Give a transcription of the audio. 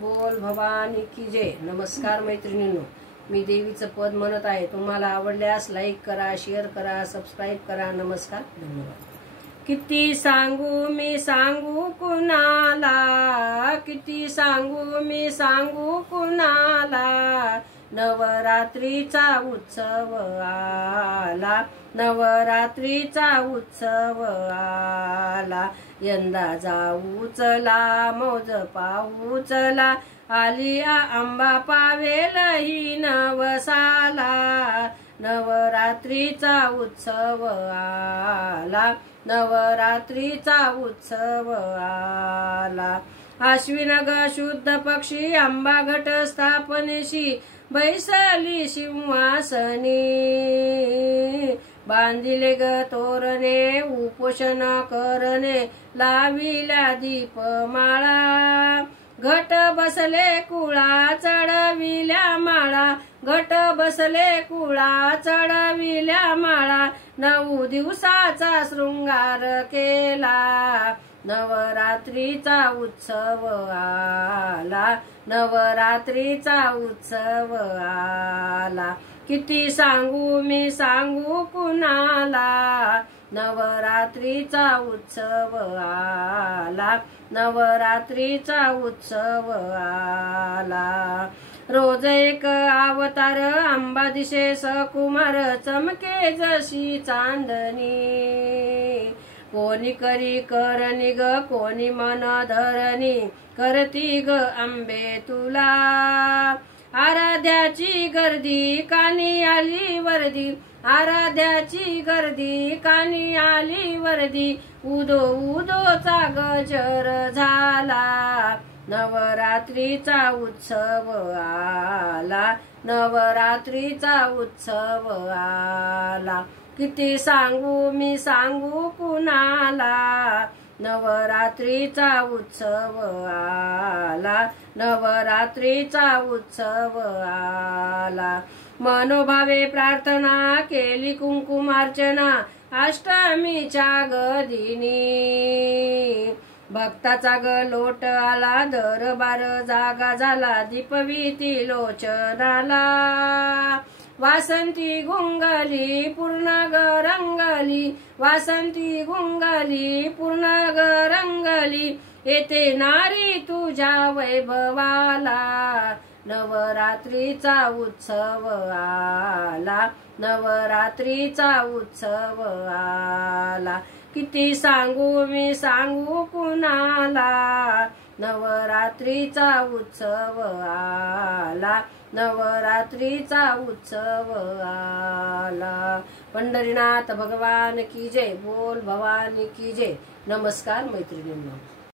बोल भवानी की जय। नमस्कार मैत्रिणींनो, मी देवीचं पद म्हणत आहे। तुम्हाला आवडल्यास लाईक करा, शेअर करा, सबस्क्राईब करा। नमस्कार, धन्यवाद। किती सांगू मी सांगू कुणाला, किती सांगू मी सांगू कुणाला, नवरात्रीचा उत्सव आला, नवरात्रीचा उत्सव आला। यंदा जाऊ चला, मौज पाहू चला, आली आंबा पावेल ही नवसाला, नवरात्रीचा उत्सव आला, नवरात्रीचा उत्सव आला। आश्विन ग शुद्ध पक्षी आंबा घट स्थापनेशी, बैसली सिंहासनी, बांधिले ग तोरणे उपोषण करणे, लाविल्या दीपमाळा, घट बसले कुळा चढविल्या माळा, घट बसले कुळा चढविल्या माळा, 9 दिवसाचा शृंगार केला, नवरात्रीचा उत्सव आला, नवरात्रीचा उत्सव आला। किती सांगू मी सांगू कुणाला, नवरात्रीचा उत्सव आला, नवरात्रीचा उत्सव आला। रोज एक अवतार आंबा दिशे सकुमार, चमके जशी चांदणी, कोणी करी करणी ग कोणी मन धरणी, करती ग आंबे तुला, आराध्याची गर्दी कानी आली वर्दी, आराध्याची गर्दी कानी आली वर्दी, उदो उदोचा गजर झाला, नवरात्रीचा उत्सव आला, नवरात्रीचा उत्सव आला। किती सांगू मी सांगू कुणाला, नवरात्रीचा उत्सव आला, नवरात्रीचा उत्सव आला। मनोभावे प्रार्थना केली कुंकुमार्चना, अष्टमीच्या गदिनी, भक्ताचा ग लोट आला, दरबार जागा झाला, दीपवीती लोचनाला, वासंती गुंगली पूर्ण ग रंगली, वासंती गुंगली पूर्ण ग रंगली, येते नारी तुझ्या वैभवाला, नवरात्रीचा उत्सव आला, नवरात्रीचा उत्सव आला। किती सांगू मी सांगू कुणाला, नवरात्रीचा उत्सव आला, नवरात्रीचा उत्सव आला। पंढरीनाथ भगवान की जय। बोल भवानी की जय। नमस्कार मैत्रिणींनो।